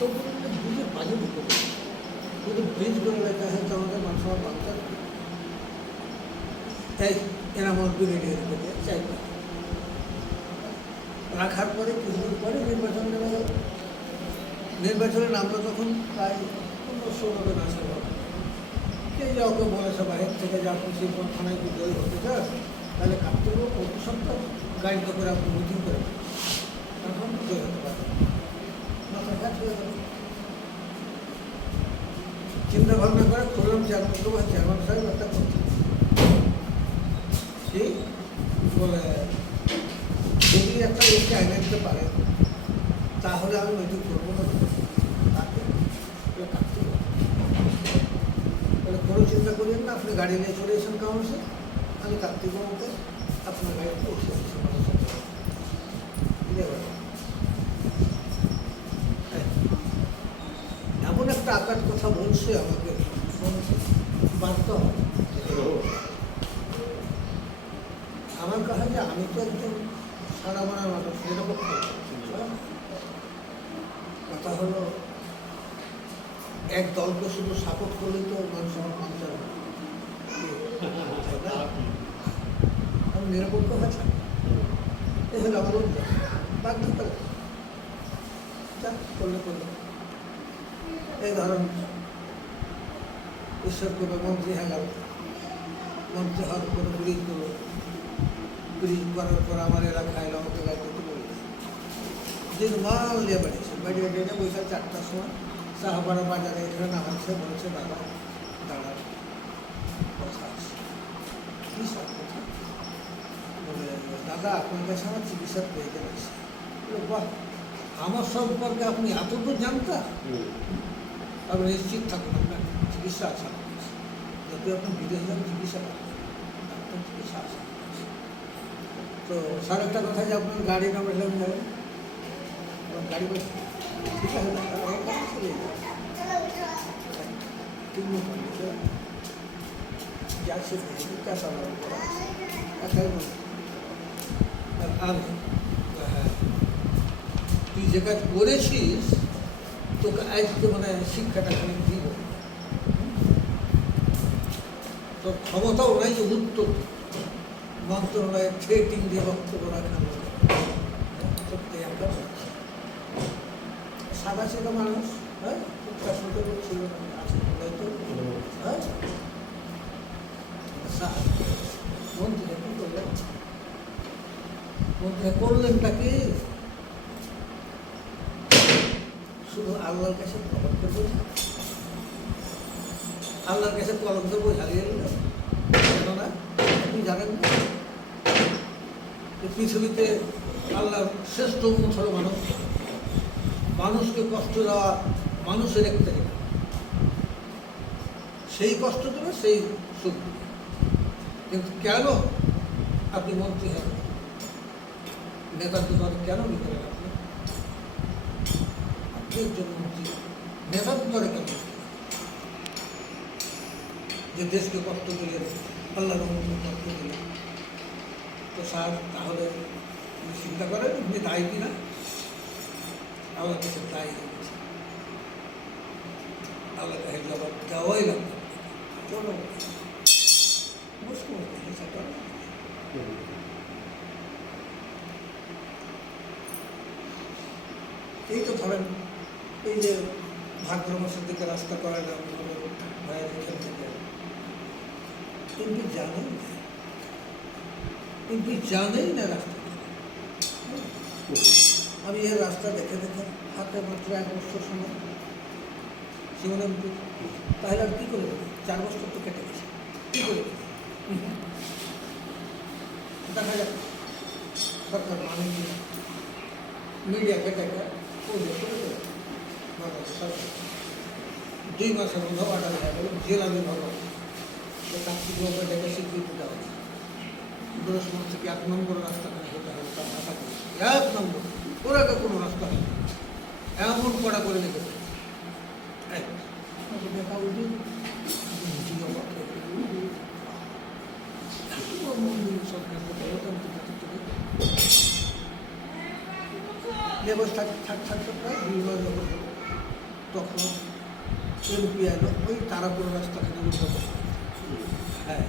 তো ব্রিজের বাজে ঢুকে পড়ে যদি ব্রিজ করে লেখা হয় তো আমাদের মানুষ আমার বাচ্চা তাই এনামল বিরিয়ানি রেখে চাই রাখার পরে কিছুদিন পরে নির্বাচন নেওয়া গেল। নির্বাচনে নামলো তখন প্রায় 1500 না আসে কে যা ওকে বলেছে বাইরের থেকে যখন শিল্পন থানায় বিদ্রোহী হতে চান তাহলে কাটতে হবে প্রতি সপ্তাহ গাড়িতে করে আপনি মিটিং করে তখন বিজয় হতে পারে মাথার কাজ হয়ে গেল। চিন্তা ভাবনা করে করলাম চেয়ারম্যান সাহেব একটা করতে ঠিক বলে যদি একটা লোককে আইনে দিতে পারে তাহলে আমি মিটিং করবো না তাকে কাটতে হবে। তাহলে কোনো চিন্তা করিয়েন না, আপনি গাড়ি নিয়ে চলে এসেন কাউন্সে, আমি কার্তিক বাবুকে আপনার গাড়িতে উঠিয়ে দিচ্ছি মানুষের এমন একটা আকার কথা বলছে আমাকে বাধ্য হবে। আমার কথা যে আমি তো একজন সারা মারা মানুষ নিরপেক্ষ কথা হলো এক দলকে শুধু সাপোর্ট করলেই তো মানুষ আমার মানতে হবে আমি নিরপেক্ষ হয়েছে এ হলো আমার উদ্যোগ বাধ্য করে যা করলে করলে এই ধরুন ঈশ্বর করবে মন্ত্রী হয়ে গেল, মন্ত্রী হওয়ার পরে ব্রিজ করলো, ব্রিজ করার পর আমার এলাকায় আমাকে গাড়ি করতে বলে যে মাল নিয়ে বেড়েছে বেড়িয়ে বেড়ে বৈশাখ 4টার সময় সাহাপাড়া বাজারে এখানে নামাচ্ছে বলছে দাদা দাদা কথা আছে কী সব কথা বলে দাদা আপনার কাছে আমার চিকিৎসার প্রয়োজন আছে। বাহ আমার সম্পর্কে আপনি এতদূর জানতেন, আপনি নিশ্চিত থাকুন আপনার চিকিৎসা আছে আমার কাছে, যদি আপনি বিদেশ যান চিকিৎসা পাবেন আপনার চিকিৎসা আছে। তো স্যার একটা কথা যে আপনার গাড়ি নাম্বার যাবেন গাড়ি ঠিক আছে যাচ্ছে আমি তুই যে কাজ করেছিস তোকে আজকে মানে শিক্ষাটা খালি দিব, তোর ক্ষমতাও নাই যে উত্তর মন্ত্রণালয়ের থ্রেটিং দিয়ে বক্তব্য রাখানো সাদা ছিল মানুষ, হ্যাঁ খুব ছিল হ্যাঁ মন্ত্রী কি করলেন, মন্ত্রী করলেনটা কি শুধু আল্লাহর কাছে কলম দেবো, আল্লাহর কাছে কলম দেবো ঝালিয়ে নিল না। আপনি জানেন না পৃথিবীতে আল্লাহর শ্রেষ্ঠ উন্মত হল মানুষ, মানুষকে কষ্ট দেওয়া মানুষের একটা সেই কষ্ট দেবে সেই সুখ দেবে। কিন্তু কেন আপনি মন্ত্রী হন, নেতার দরে কেন নিতে আপনি আপনি একজন মন্ত্রী নেতার দরে কেন যে দেশকে কষ্ট দিলেন আল্লাহর কষ্ট দিলেন। তো স্যার তাহলে চিন্তা করেন আপনি দায়ী কিনা, আল্লাহ কাছে দায়ী হচ্ছে, আল্লাহ কাছে জবাব দেওয়াই লাগবে কোনো মুশকিল সেটা এই তো ধরেন এই যে ভাদ্র মাসের দিকে রাস্তা করা যাবে ভাইয়ের এখান থেকে কিন্তু জানেই না রাস্তা। আমি এই রাস্তা দেখে দেখে হাতে মাত্র 1 বছর সময় জীবনে তাহলে আর কী করে দেবে, 4 বছর তো কেটে গেছে, কী করে দেবে দেখা যাক সরকার মানে মিডিয়াকে দেখা সরকার 2 মাসের মধ্যে অর্ডার হয়ে গেল জেলা বিভাগ কার্তিক বাবুকে ডেকে স্বীকৃতি দেওয়া হয়েছে। গোরসমাজ থেকে 1 নম্বর রাস্তাখানে হতে হবে তার আশা করি 1 নম্বর, ওর আগে কোনো রাস্তা নেই, এমন কড়া করে রেখেছে দেখা উচিত। লেবস থাকতে প্রায় 2 বছর এমপি আইলো ওই তারাপুর রাস্তাখানে উঠবো। হ্যাঁ